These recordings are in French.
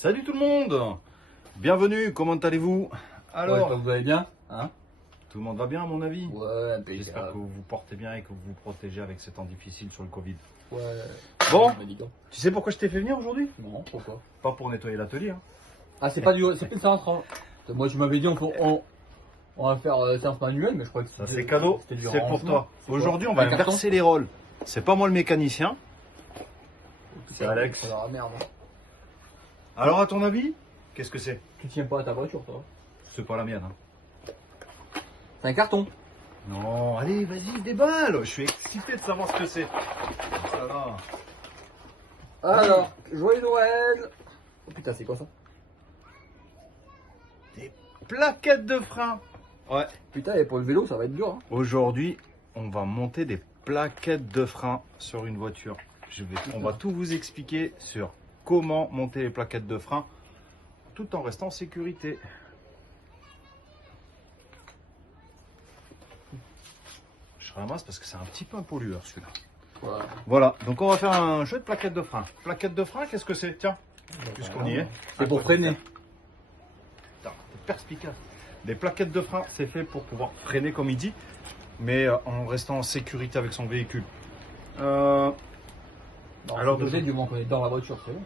Salut tout le monde. Bienvenue, comment allez-vous? Alors, vous allez bien, hein? tout le monde va bien à mon avis? Ouais, impeccable. J'espère que vous vous portez bien et que vous vous protégez avec ces temps difficiles sur le Covid. Ouais. Bon, Médicament. tu sais pourquoi je t'ai fait venir aujourd'hui? Non, pourquoi? Pas pour nettoyer l'atelier. Hein. Ah, c'est pas ça rentre. Moi, tu m'avais dit on va faire séance manuelle, mais je crois que Ça c'est cadeau, c'était du c'est pour rangement. toi. C'est Aujourd'hui quoi? on va Un carton. inverser les rôles. C'est pas moi le mécanicien. C'est Alex. Ça la merde. Alors à ton avis, qu'est-ce que c'est? Tu tiens pas à ta voiture, toi? C'est pas la mienne. Hein. C'est un carton. Non, allez, vas-y, déballe. Je suis excité de savoir ce que c'est. Ça va. Alors, joyeux Noël. Oh putain, c'est quoi ça? Des plaquettes de frein. Ouais. Putain, et pour le vélo, ça va être dur. Hein. Aujourd'hui, on va monter des plaquettes de frein sur une voiture. On va tout vous expliquer sur comment monter les plaquettes de frein tout en restant en sécurité. Je ramasse parce que c'est un petit peu un pollueur celui-là. Ouais. Voilà, donc on va faire un jeu de plaquettes de frein. Plaquettes de frein, qu'est-ce que c'est? Tiens, puisqu'on y est. C'est pour freiner. Putain, t'es perspicace. Les plaquettes de frein, c'est fait pour pouvoir freiner comme il dit, mais en restant en sécurité avec son véhicule. Non, Alors, du moment qu'on est dans la voiture, c'est bon.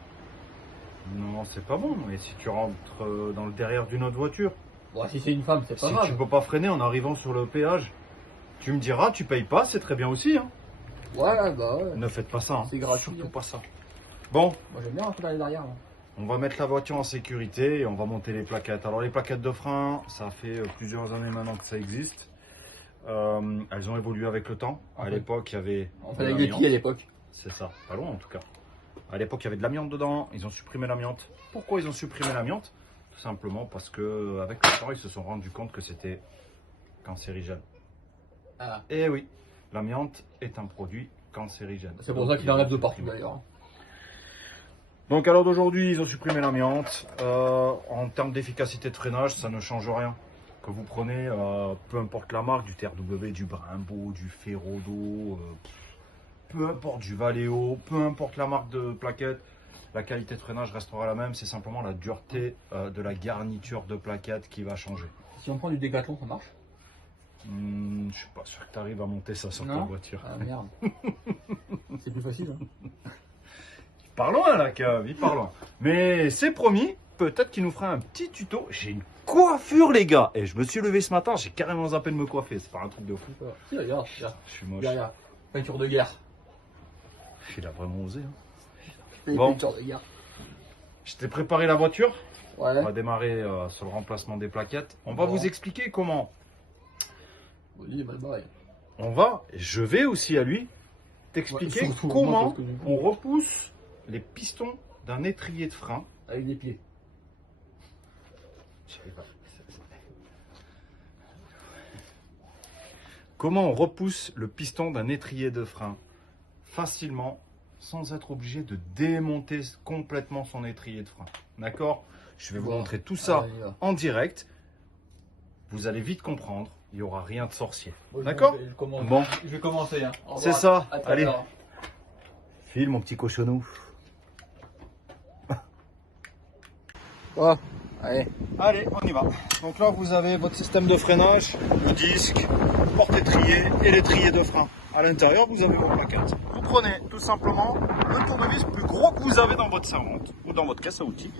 Non, c'est pas bon, mais si tu rentres dans le derrière d'une autre voiture, Bon, si c'est une femme, c'est pas si grave. tu peux pas freiner en arrivant sur le péage, tu me diras, tu payes pas, c'est très bien aussi. Hein. Ouais, bah ouais. Ne faites pas ça. Hein. C'est gratuit. Surtout pas ça. Bon, Moi, j'aime bien rentrer dans les derrière. Moi. on va mettre la voiture en sécurité et on va monter les plaquettes. Alors les plaquettes de frein, ça fait plusieurs années maintenant que ça existe. Elles ont évolué avec le temps. À l'époque, il y avait... On fait avec des pieds à l'époque. C'est ça, pas loin en tout cas. À l'époque, il y avait de l'amiante dedans, ils ont supprimé l'amiante. Pourquoi ils ont supprimé l'amiante? Tout simplement parce que avec le temps, ils se sont rendus compte que c'était cancérigène. Ah. Et oui, l'amiante est un produit cancérigène. C'est pour ça qu'il enlève de partout d'ailleurs. Donc à l'heure d'aujourd'hui, ils ont supprimé l'amiante. En termes d'efficacité de freinage, ça ne change rien. Que vous prenez, peu importe la marque, du TRW, du Brembo, du Ferrodo, peu importe, du Valeo, peu importe la marque de plaquette, la qualité de freinage restera la même. C'est simplement la dureté de la garniture de plaquette qui va changer. Si on prend du Décathlon, ça marche? Je suis pas sûr que tu arrives à monter ça sur ta voiture. Ah merde. C'est plus facile. Hein. Il part loin là, Kev, il part loin. Mais c'est promis, peut-être qu'il nous fera un petit tuto. J'ai une coiffure les gars. Et je me suis levé ce matin, j'ai carrément zappé de me coiffer. C'est pas un truc de fou. Si, regarde, Je suis moche. regarde. Peinture de guerre. Il a vraiment osé. Hein. Bon. Peinture de guerre. Je t'ai préparé la voiture. Ouais. On va démarrer sur le remplacement des plaquettes. On va vous expliquer comment. Oui, mal barré. Je vais aussi à lui t'expliquer surtout, comment moi, parce que du coup, on repousse les pistons d'un étrier de frein. avec des pieds. Comment on repousse le piston d'un étrier de frein facilement sans être obligé de démonter complètement son étrier de frein. D'accord? Je vais vous montrer tout ça en direct. Vous allez vite comprendre. Il n'y aura rien de sorcier. D'accord? Bon. Je vais commencer. Hein. C'est ça. Allez. File mon petit cochonou. Oh, allez. Allez, on y va. Donc là, vous avez votre système de freinage, le disque, le porte-étrier et l'étrier de frein. À l'intérieur, vous avez vos plaquettes. Vous prenez tout simplement le tournevis plus gros que vous avez dans votre servante ou dans votre caisse à outils.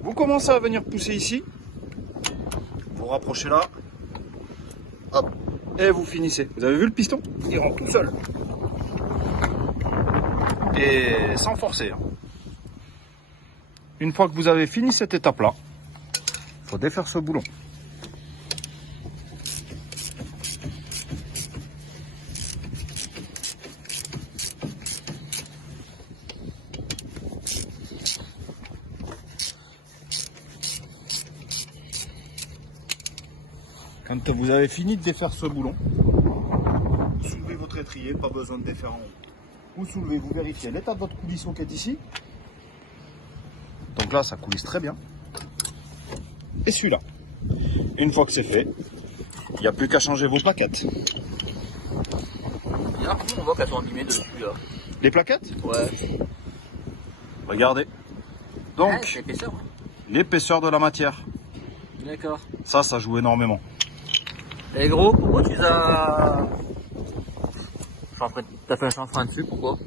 Vous commencez à venir pousser ici. Vous rapprochez là. Hop. Et vous finissez. Vous avez vu le piston? Il rentre tout seul. Et sans forcer. Hein. Une fois que vous avez fini cette étape-là, il faut défaire ce boulon. Quand vous avez fini de défaire ce boulon, vous soulevez votre étrier, pas besoin de défaire en haut. Vous soulevez, vous vérifiez l'état de votre coulisseau qui est ici. Donc là, ça coulisse très bien. Et celui-là. Une fois que c'est fait, il n'y a plus qu'à changer vos plaquettes. Là, on voit qu'elles sont abîmées dessus. Là. Les plaquettes? Ouais. Regardez. Donc, c'est épaisseur. l'épaisseur de la matière. D'accord. Ça joue énormément. Et gros, pourquoi tu as... T'as fait un chanfrein dessus, pourquoi?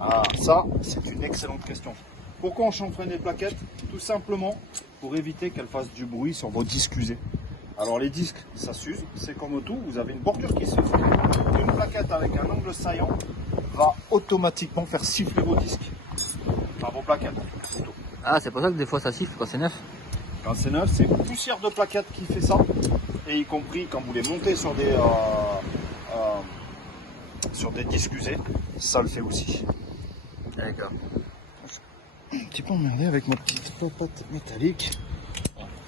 Ah, ça, c'est une excellente question. Pourquoi on chanfreine les plaquettes? Tout simplement pour éviter qu'elles fassent du bruit sur vos disques usés. Alors les disques, ça s'use, c'est comme tout, vous avez une bordure qui s'use. Une plaquette avec un angle saillant va automatiquement faire siffler vos disques. Enfin vos plaquettes, plutôt. Ah, c'est pour ça que des fois ça siffle quand c'est neuf. Quand c'est neuf, c'est poussière de plaquettes qui fait ça. Et y compris quand vous les montez sur des disques usés, ça le fait aussi. D'accord. Un petit peu emmerdé avec ma petite papate métallique.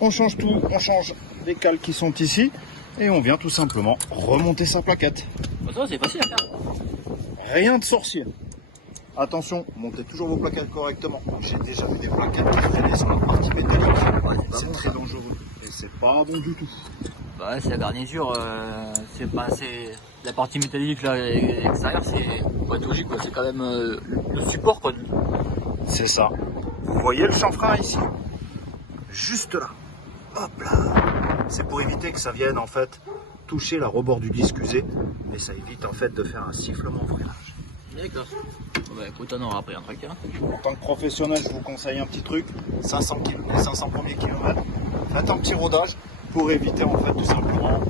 On change tout, on change les cales qui sont ici et on vient tout simplement remonter sa plaquette. Ça c'est facile à faire. Rien de sorcier. Attention, montez toujours vos plaquettes correctement. J'ai déjà vu des plaquettes qui freinaient sur la partie métallique. Ouais, c'est bon, très dangereux et c'est pas bon du tout. Bah ouais, c'est la garniture, c'est la partie métallique là, extérieure, c'est pas logique quoi, c'est quand même le support quoi. C'est ça. Vous voyez le chanfrein ici? Juste là. Hop là. C'est pour éviter que ça vienne en fait toucher la rebord du disque usé et ça évite en fait de faire un sifflement au freinage. D'accord. Bah écoute, on aura appris un truc hein. En tant que professionnel, je vous conseille un petit truc, 500 premiers kilomètres, faites un petit rodage pour éviter en fait tout simplement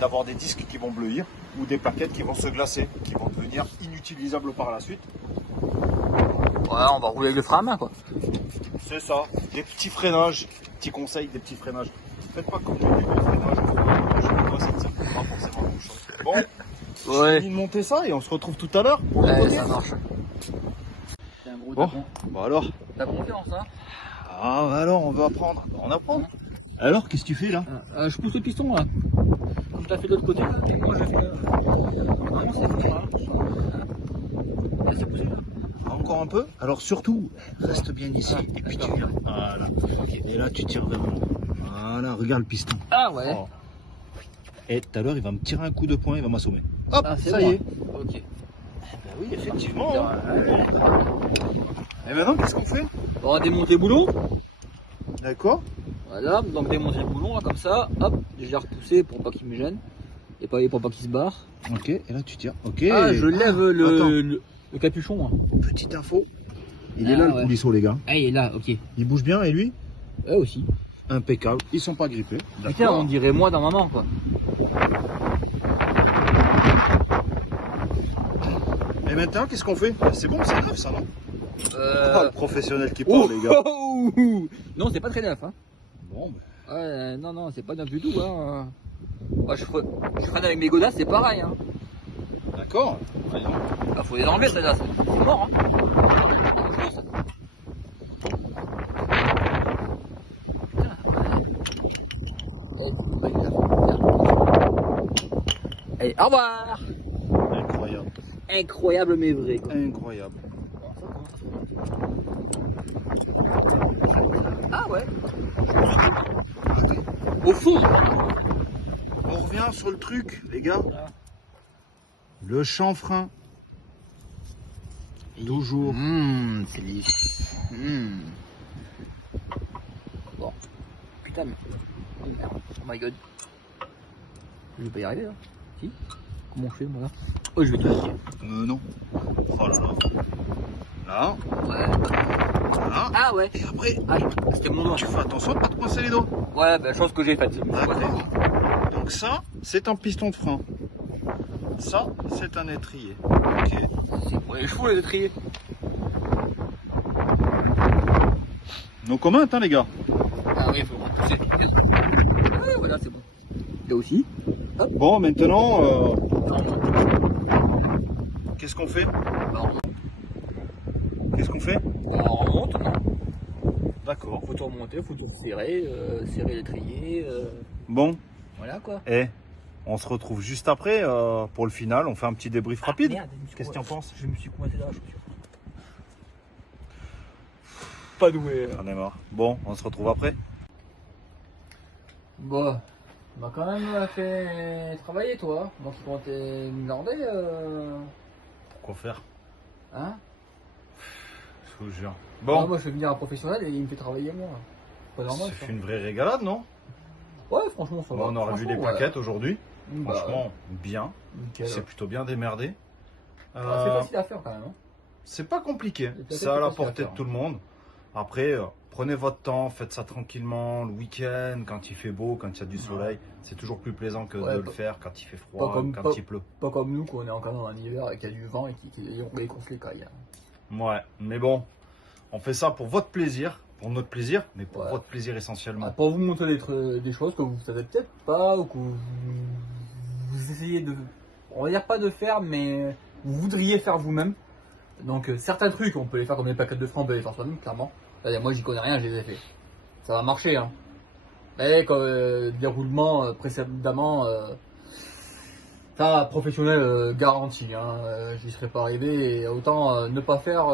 d'avoir des disques qui vont bleuir ou des plaquettes qui vont se glacer, qui vont devenir inutilisables par la suite. Ouais, on va rouler avec le frein à main quoi. C'est ça, des petits freinages, petits conseils, des petits freinages. Faites pas comme moi, des gros freinages, ça ne sert pas forcément à grand chose. Bon, Ouais. je finis de monter ça et on se retrouve tout à l'heure. Ouais, ça marche. C'est un gros Bon, tapon. bon alors. T'as confiance hein? Ah bah alors on veut apprendre. On apprend. Alors qu'est-ce que tu fais là? Je pousse le piston là. Comme t'as fait de l'autre côté là, et moi je fais là. Vraiment c'est fort là. Ouais, c'est poussé là. Encore un peu. Alors surtout, reste bien ici et puis tu viens. Voilà. Et là tu tires vers moi. Voilà, regarde le piston. Ah ouais. Oh. Et tout à l'heure il va me tirer un coup de poing, il va m'assommer. Hop, Ah, ça bon, y est. Ok. Bah oui, effectivement. Et maintenant qu'est-ce qu'on fait? On va démonter le boulon. D'accord. Voilà, donc démonter le boulon là comme ça. Hop, déjà repoussé pour pas qu'il me gêne. Et pour pas qu'il se barre. Ok, et là tu tires. Ok. Ah, je lève Attends. le capuchon. Hein. Petite info. Il est là le ouais. coulisseau les gars. Ah, il est là, ok. Il bouge bien et lui? Ouais aussi. Impeccable. Ils sont pas grippés. Putain, on dirait moi dans maman quoi. Et maintenant qu'est-ce qu'on fait? C'est bon, c'est neuf ça non? Ah, le professionnel qui parle les gars. Non, c'est pas très neuf. Hein. Bon, ben. Ouais, non, c'est pas neuf du tout. Hein. Ouais, je freine avec mes godasses, c'est pareil. Hein. D'accord. Bah, faut les enlever, celle-là, c'est mort. Hein. Allez, au revoir. Incroyable. Incroyable mais vrai. Quoi. Incroyable. Ah ouais. Au fond. On revient sur le truc, les gars. Le chanfrein. Toujours. C'est lisse. Bon. Putain, mais. Oh merde. Oh my god. Je vais pas y arriver là. Si. Comment je fais moi là? Oh, je vais te piquer. Non. Oh là là. Là. Ouais. Là. Ah ouais. Et après, Ah, c'était mon doigt. tu fais attention de pas te coincer les doigts. Ouais, bah, chose que j'ai faite. D'accord. Donc ça, c'est un piston de frein. Ça, c'est un étrier. Ok. C'est pour les chevaux les étriers. Nos communs, hein, les gars. Ah oui, il faut repousser. Ouais, voilà, c'est bon. Là aussi. Bon, maintenant, qu'est-ce qu'on fait? Qu'est-ce qu'on fait? On remonte, non? D'accord. Faut tout remonter, faut tout serrer, serrer l'étrier. Bon, Voilà quoi. et on se retrouve juste après pour le final. On fait un petit débrief rapide. Merde, Qu'est-ce que tu en penses? Je me suis coincé dans la chaussure. Pas doué. On est mort. Bon, on se retrouve après. Bon, on m'a quand même fait travailler toi. Donc tu comptais me garder. Pourquoi faire? Hein? Je vous jure. Bon. Bon, Moi je vais venir un professionnel et il me fait travailler moi. pas normal. Ça Ça. fait une vraie régalade, non? Ouais, franchement, ça va. On aurait vu les Franchement, plaquettes aujourd'hui. Bah, Franchement, bien. nickel. C'est plutôt bien démerdé. C'est facile à faire quand même. Hein. C'est pas compliqué. plaquettes, C'est à la c'est facile à portée de faire. tout le monde. Après, prenez votre temps, faites ça tranquillement, le week-end, quand il fait beau, quand il y a du soleil. C'est toujours plus plaisant que Ouais, de le faire quand il fait froid, quand il pleut. Pas comme nous, qu'on est encore en hiver et qu'il y a du vent et qu'on se les caille. Hein. Ouais, mais bon, on fait ça pour votre plaisir, pour notre plaisir, mais pour Ouais. votre plaisir essentiellement. Ah, pour vous montrer des choses que vous savez peut-être pas ou que vous essayez de, on va dire pas de faire, mais vous voudriez faire vous-même. Donc certains trucs, on peut les faire comme des plaquettes de frein, on peut les faire soi-même, clairement. C'est-à-dire, moi j'y connais rien, je les ai fait. Ça va marcher, hein. Et comme déroulement précédemment, ça professionnel garanti. Hein. J'y serais pas arrivé et autant ne pas faire,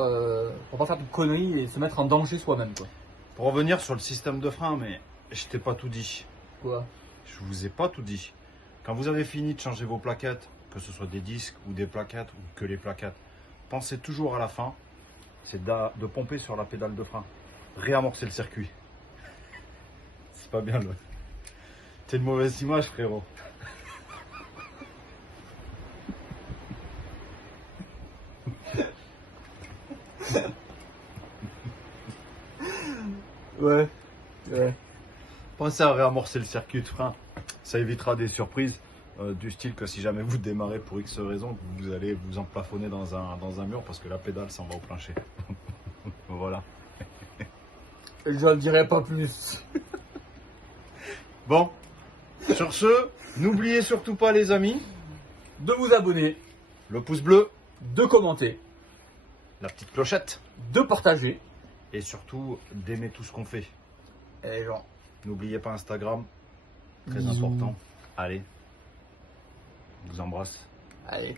pour pas faire de conneries et se mettre en danger soi-même, quoi. Pour revenir sur le système de frein, mais je t'ai pas tout dit. Quoi. Je vous ai pas tout dit. Quand vous avez fini de changer vos plaquettes, que ce soit des disques ou des plaquettes ou que les plaquettes, pensez toujours à la fin, c'est de pomper sur la pédale de frein. Réamorcer le circuit. C'est pas bien, le... T'es une mauvaise image, frérot. Ouais. Ouais. Pensez à réamorcer le circuit de frein. Ça évitera des surprises du style que si jamais vous démarrez pour X raison, vous allez vous emplafonner dans un mur parce que la pédale s'en va au plancher. Voilà. Je ne dirai pas plus. Bon, sur ce, n'oubliez surtout pas les amis, De vous abonner, le pouce bleu, de commenter, la petite clochette de partager. et surtout d'aimer tout ce qu'on fait. Et genre, N'oubliez pas Instagram, très bisous. important. Allez, je vous embrasse. Allez.